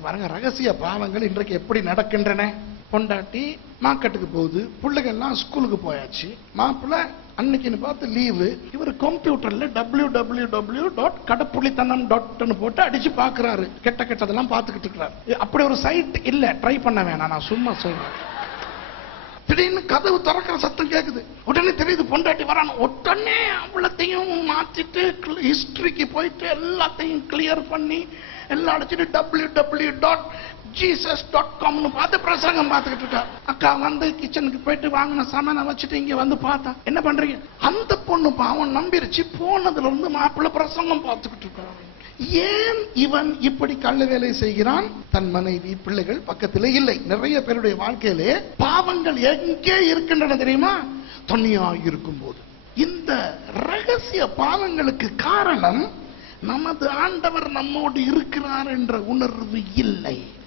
பாருங்க ரகசிய பாவங்கள் இன்றைக்கு எப்படி நடக்கின்றன? பொண்டாட்டி மார்க்கெட்டுக்கு போகுது பிள்ளைங்க எல்லாம் ஸ்கூலுக்கு போயாச்சு மாப்பிள்ளை அன்னைக்குன்னு பார்த்து லீவு இவர் கம்ப்யூட்டர்ல டபிள்யூ டபிள்யூ டபிள்யூ டாட் கடப்புள்ளித்தனம் டாட்னு போட்டு அடிச்சு பாக்குறாரு கெட்ட கெட்டதெல்லாம் பார்த்துக்கிட்டு இருக்கிறாரு. அப்படி ஒரு சைட் இல்ல ட்ரை பண்ண வேணாம் நான் சும்மா சொல்றேன். திடீர்னு கதவு திறக்கிற சத்தம் கேக்குது. உடனே தெரியுது பொண்டாட்டி வரான். உடனே அவ்வளத்தையும் மாத்திட்டு ஹிஸ்டரிக்கு போயிட்டு எல்லாத்தையும் கிளியர் பண்ணி எல்லாம் அடிச்சுட்டு W W dot Jesus dot காம்னு பார்த்து பிரசங்கம் பார்த்துக்கிட்டு இருக்கா. அக்கா வந்து கிச்சனுக்கு போயிட்டு வாங்கின சாமானை வச்சுட்டு இங்கே வந்து பார்த்தா என்ன பண்ணுறீங்க அந்த பொண்ணு பாவம் நம்பிருச்சு போனதுல இருந்து மாப்பிள்ளை பிரசங்கம் பார்த்துக்கிட்டு இருக்கான் ஏன் இவன் இப்படி கள்ள வேலை செய்கிறான்? தன் மனைவி பிள்ளைகள் பக்கத்திலே இல்லை. நிறைய பேருடைய வாழ்க்கையிலே பாவங்கள் எங்கே இருக்கின்றன தெரியுமா? தொன்னியாக இருக்கும் போது இந்த ரகசிய பாவங்களுக்கு காரணம் நமது ஆண்டவர் நம்மோடு இருக்கிறார் என்ற உணர்வு இல்லை.